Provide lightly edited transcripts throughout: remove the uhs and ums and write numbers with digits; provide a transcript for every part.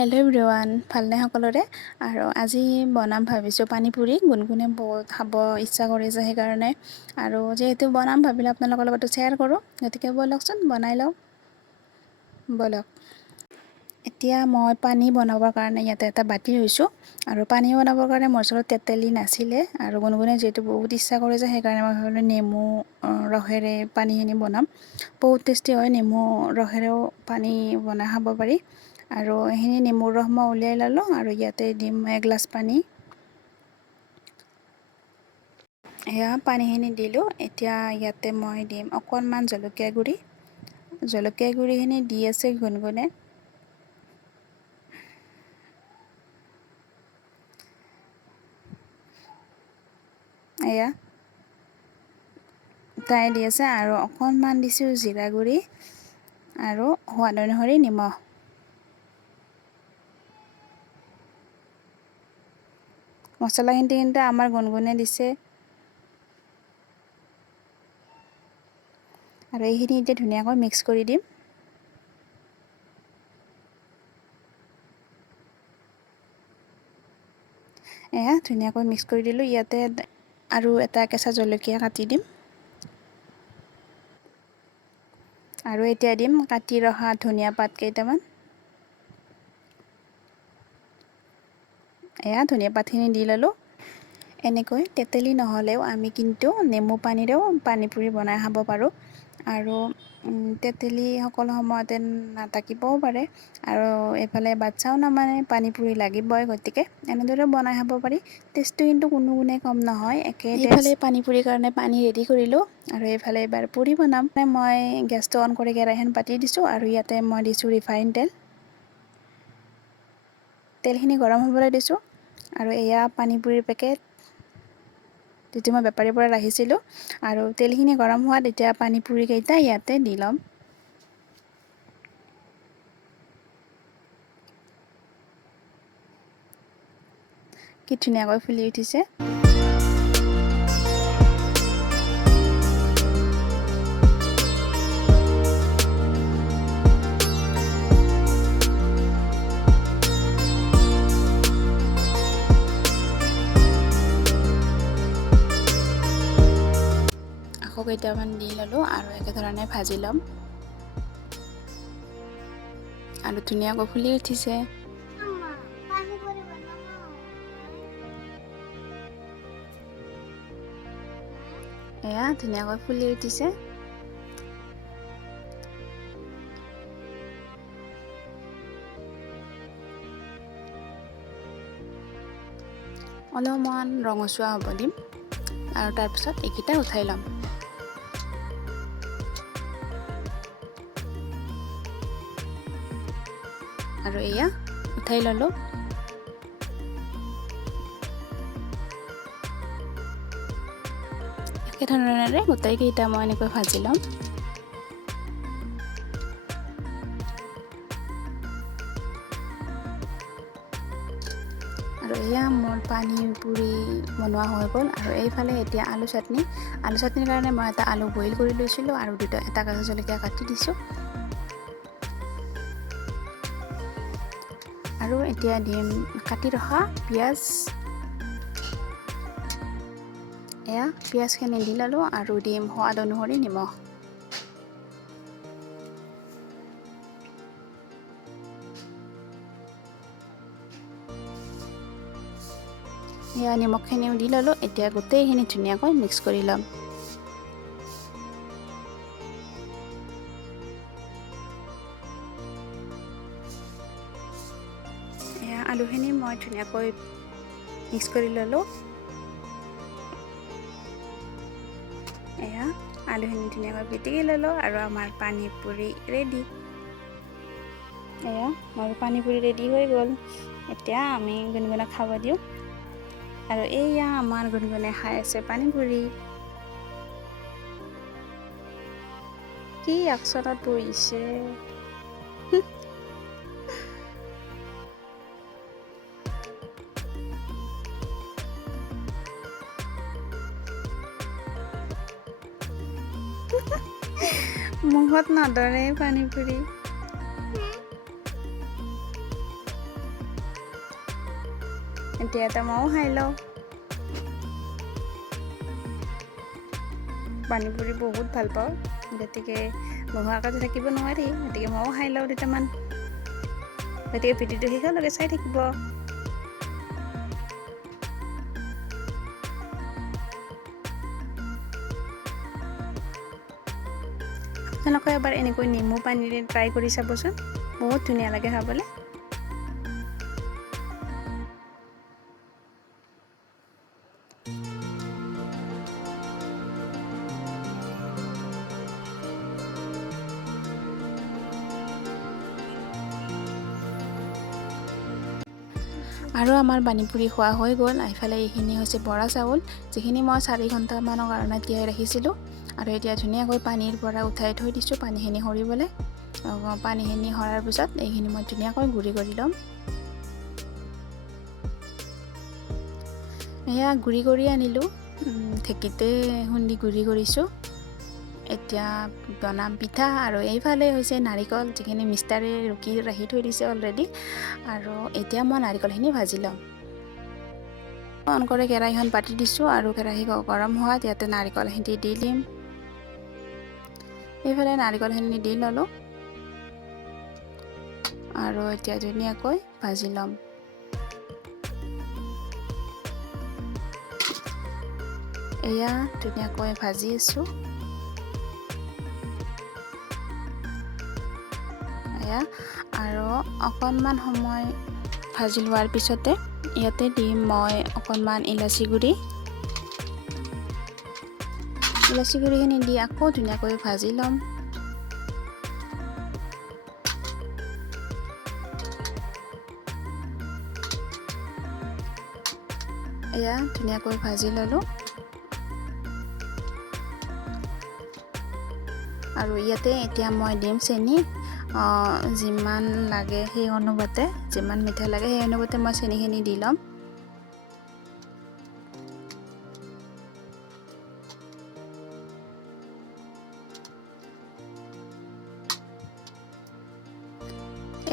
Hello' everyone, ভালনে সকলোৰে? আৰু আজি বনাম ভাবিছোঁ পানীপুৰি। গুণগুণে বহুত খাব ইচ্ছা কৰিছে সেইকাৰণে। আৰু যিহেতু বনাম ভাবিলে আপোনালোকৰ লগতো শ্বেয়াৰ কৰোঁ, গতিকে ব'লকচোন বনাই লওঁ। ব'লক। এতিয়া মই পানী বনাবৰ কাৰণে ইয়াতে এটা বাতি লৈছোঁ। আৰু পানী বনাবৰ কাৰণে মোৰ ওচৰত তেতেলী নাছিলে, আৰু গুণগুণে যিহেতু বহুত ইচ্ছা কৰিছে সেইকাৰণে মই ভাবিলোঁ নেমু ৰসেৰে পানীখিনি বনাম। বহুত টেষ্টি হয়, নেমু ৰসেৰেও পানী বনাই খাব পাৰি। আৰু এইখিনি নেমুৰ ৰস মই উলিয়াই ল'লোঁ আৰু ইয়াতে দিম এগিলাচ পানী। এয়া পানীখিনি দিলোঁ। এতিয়া ইয়াতে মই দিম অকণমান জলকীয়া গুড়ি। জলকীয়া গুড়িখিনি দি আছে গুণগুণে। এয়া তাই দি আছে আৰু অকণমান দিছোঁ জিৰা গুড়ি আৰু সোৱাদ অনুসৰি নিমখ। মছলাখিনি কিন্তু আমাৰ গুণগুণে দিছে। আৰু এইখিনি এতিয়া ধুনীয়াকৈ মিক্স কৰি দিম। এয়া ধুনীয়াকৈ মিক্স কৰি দিলোঁ। ইয়াতে আৰু এটা কেঁচা জলকীয়া কাটি দিম। আৰু এতিয়া দিম কাটি ৰখা ধনিয়া পাত কেইটামান। এয়া ধনিয়া পাতখিনি দি ল'লোঁ। এনেকৈ তেতেলী নহ'লেও আমি কিন্তু নেমু পানীৰেও পানীপুৰি বনাই খাব পাৰোঁ। আৰু তেতেলী সকলো সময়তে নাথাকিবও পাৰে। আৰু এইফালে বাচ্ছাও নামানে, পানীপুৰি লাগিবই, গতিকে এনেদৰেও বনাই খাব পাৰি। টেষ্টটো কিন্তু কোনো গুণে কম নহয়, একে টেষ্ট। এইফালে পানীপুৰিৰ কাৰণে পানী ৰেডি কৰিলোঁ আৰু এইফালে এইবাৰ পুৰি বনাম। মই গেছটো অন কৰি কেৰাহীখন পাতি দিছোঁ আৰু ইয়াতে মই দিছোঁ ৰিফাইন তেল। তেলখিনি গৰম হ'বলৈ দিছোঁ। আৰু এয়া পানীপুৰিৰ পেকেট, যিটো মই বেপাৰীৰ পৰা ৰাখিছিলোঁ। আৰু তেলখিনি গৰম হোৱাত এতিয়া পানীপুৰিকেইটা ইয়াতে দি ল'ম। কি ধুনীয়াকৈ ফুলি উঠিছে। আকৌ কেইটামান দি ল'লোঁ আৰু একেধৰণে ভাজি ল'ম। আৰু ধুনীয়াকৈ ফুলি উঠিছে। এয়া ধুনীয়াকৈ ফুলি উঠিছে। অলপমান ৰঙচুৱা হ'ব দিম আৰু তাৰপিছত এইকেইটা উঠাই ল'ম। আৰু এয়া উঠাই ল'লোঁ। একেধৰণেৰে গোটেইকেইটা মই এনেকৈ ভাজি ল'ম। আৰু এয়া মোৰ পানীপুৰি বনোৱা হৈ গ'ল। আৰু এইফালে এতিয়া আলু চাটনিৰ কাৰণে মই এটা আলু বইল কৰি লৈছিলোঁ আৰু এটা কেঁচা জলকীয়া কাটি দিছোঁ। আৰু এতিয়া দিম কাটি ৰখা পিঁয়াজ। এয়া পিঁয়াজখিনি দি ল'লোঁ আৰু দিম সোৱাদ অনুসৰি নিমখ। এয়া নিমখখিনিও দি ল'লোঁ। এতিয়া গোটেইখিনি ধুনীয়াকৈ মিক্স কৰি ল'ম। এয়া আলুখিনি মই ধুনীয়াকৈ মিক্স কৰি ল'লোঁ। এয়া আলুখিনি ধুনীয়াকৈ পিটিকি ল'লোঁ আৰু আমাৰ পানীপুৰি ৰেডি। এয়া মোৰ পানীপুৰি ৰেডি হৈ গ'ল। এতিয়া আমি গুণগুণক খাব দিওঁ। আৰু এয়া আমাৰ গুণগুণে খাই আছে পানীপুৰি। কি আকচনত বহিছে। মুখত নধৰে পানীপুৰি। এতিয়া এটা ময়ো খাই লওঁ। পানীপুৰি বহুত ভাল পাওঁ, গতিকে নোহোৱাকৈ থাকিব নোৱাৰি, গতিকে ময়ো খাই লওঁ দুটামান। গতিকে ভিডিঅ'টো শেষলৈকে চাই থাকিব। আপোনালোকে এবাৰ এনেকৈ নেমু পানীৰে ট্ৰাই কৰি চাবচোন, বহুত ধুনীয়া লাগে খাবলৈ। আৰু আমাৰ পানীপুৰি খোৱা হৈ গ'ল। এইফালে এইখিনি হৈছে বৰা চাউল, যিখিনি মই 4 ঘণ্টামানৰ কাৰণে তিয়াই ৰাখিছিলোঁ। আৰু এতিয়া ধুনীয়াকৈ পানীৰ পৰা উঠাই থৈ দিছোঁ পানীখিনি সৰিবলৈ। পানীখিনি সৰাৰ পিছত এইখিনি মই ধুনীয়াকৈ গুড়ি কৰি ল'ম। এয়া গুড়ি কৰি আনিলোঁ, ঢেঁকীতে খুন্দি গুড়ি কৰিছোঁ। এতিয়া বনাম পিঠা। আৰু এইফালে হৈছে নাৰিকল, যিখিনি মিক্সাৰে ৰুকি ৰাখি থৈ দিছে অলৰেডি। আৰু এতিয়া মই নাৰিকলখিনি ভাজি ল'ম। অন কৰি কেৰাহীখন পাতি দিছোঁ, আৰু কেৰাহী গৰম হোৱাত ইয়াতে নাৰিকলখিনি দি দিম। এইফালে নাৰিকলখিনি দি ল'লোঁ, আৰু এতিয়া ধুনীয়াকৈ ভাজি ল'ম। এয়া ধুনীয়াকৈ ভাজি আছোঁ। আৰু অকণমান সময় ভাজি লোৱাৰ পিছতে ইয়াতে দিম মই অকণমান ইলাচি গুড়িখিনি দি আকৌ ধুনীয়াকৈ ভাজি ল'ম। এয়া ধুনীয়াকৈ ভাজি ল'লোঁ। আৰু ইয়াতে এতিয়া মই দিম চেনি, যিমান লাগে সেই অনুপাতে, যিমান মিঠা লাগে সেই অনুপাতে মই চেনিখিনি দি ল'ম।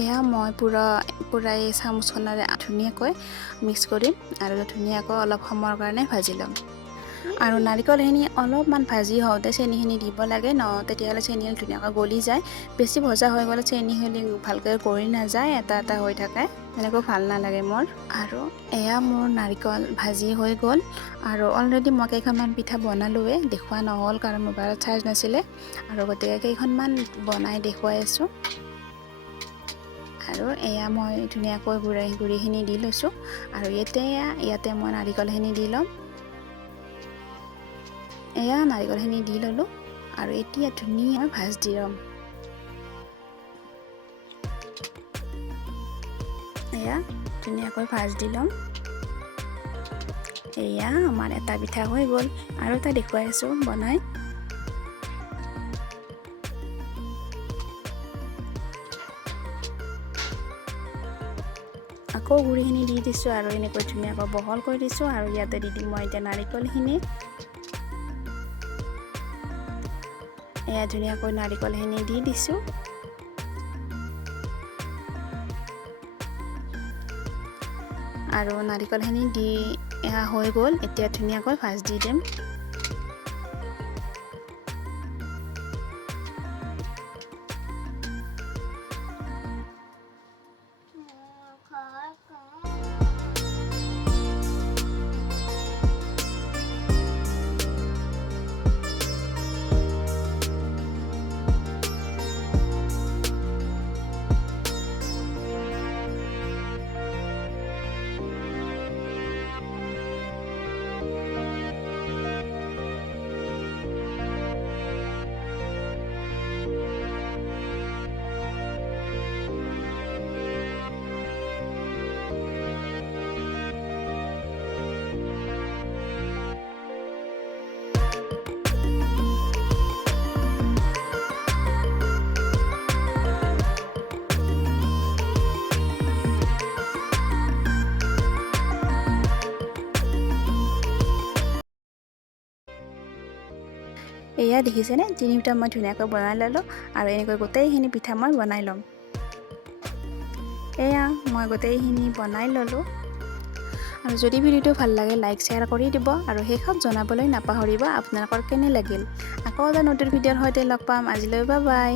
এয়া মই পুৰা এই চামুচখনেৰে ধুনীয়াকৈ মিক্স কৰিম, আৰু ধুনীয়াকৈ অলপ সময়ৰ কাৰণে ভাজি ল'ম। আৰু নাৰিকলখিনি অলপমান ভাজি হওঁতে চেনিখিনি দিব লাগে, তেতিয়াহ'লে চেনিখিনি ধুনীয়াকৈ গলি যায়। বেছি ভজা হৈ গ'লে চেনিখিনি ভালকৈ গলি নাযায়, এটা হৈ থাকে, এনেকৈ ভাল নালাগে মোৰ। আৰু এয়া মোৰ নাৰিকল ভাজি হৈ গ'ল। আৰু অলৰেডি মই কেইখনমান পিঠা বনালোৱে, দেখুওৱা নহ'ল কাৰণ মোবাইলত চাৰ্জ নাছিলে, আৰু গতিকে কেইখনমান বনাই দেখুৱাই আছোঁ। আৰু এয়া মই ধুনীয়াকৈ গুড়িখিনি দি লৈছোঁ, আৰু ইয়াতে মই নাৰিকলখিনি দি ল'ম। এয়া নাৰিকলখিনি দি ল'লোঁ, আৰু এতিয়া ধুনীয়া ভাজ দি ল'ম। এয়া ধুনীয়াকৈ ভাজ দি ল'ম। এয়া আমাৰ এটা পিঠা হৈ গ'ল, আৰু এটা দেখুৱাই আছোঁ বনাই। আকৌ গুড়িখিনি দি দিছোঁ, আৰু এনেকৈ ধুনীয়াকৈ বহল কৰি দিছোঁ। আৰু ইয়াতে দি দিম মই এতিয়া নাৰিকলখিনি। এয়া ধুনীয়াকৈ নাৰিকলখিনি দি দিছোঁ। আৰু নাৰিকলখিনি দি হৈ গ'ল, এতিয়া ধুনীয়াকৈ ভাজ দি দিম। এয়া দেখিছেনে, তিনিটা মই ধুনীয়াকৈ বনাই ল'লোঁ, আৰু এনেকৈ গোটেইখিনি পিঠা মই বনাই ল'ম। এয়া মই গোটেইখিনি বনাই ল'লোঁ। আৰু যদি ভিডিঅ'টো ভাল লাগে লাইক শ্বেয়াৰ কৰি দিব আৰু শেষত জনাবলৈ নাপাহৰিব আপোনালোকৰ কেনে লাগিল। আকৌ এটা নতুন ভিডিঅ'ৰ সৈতে লগ পাম। আজিলৈ বাই বাই।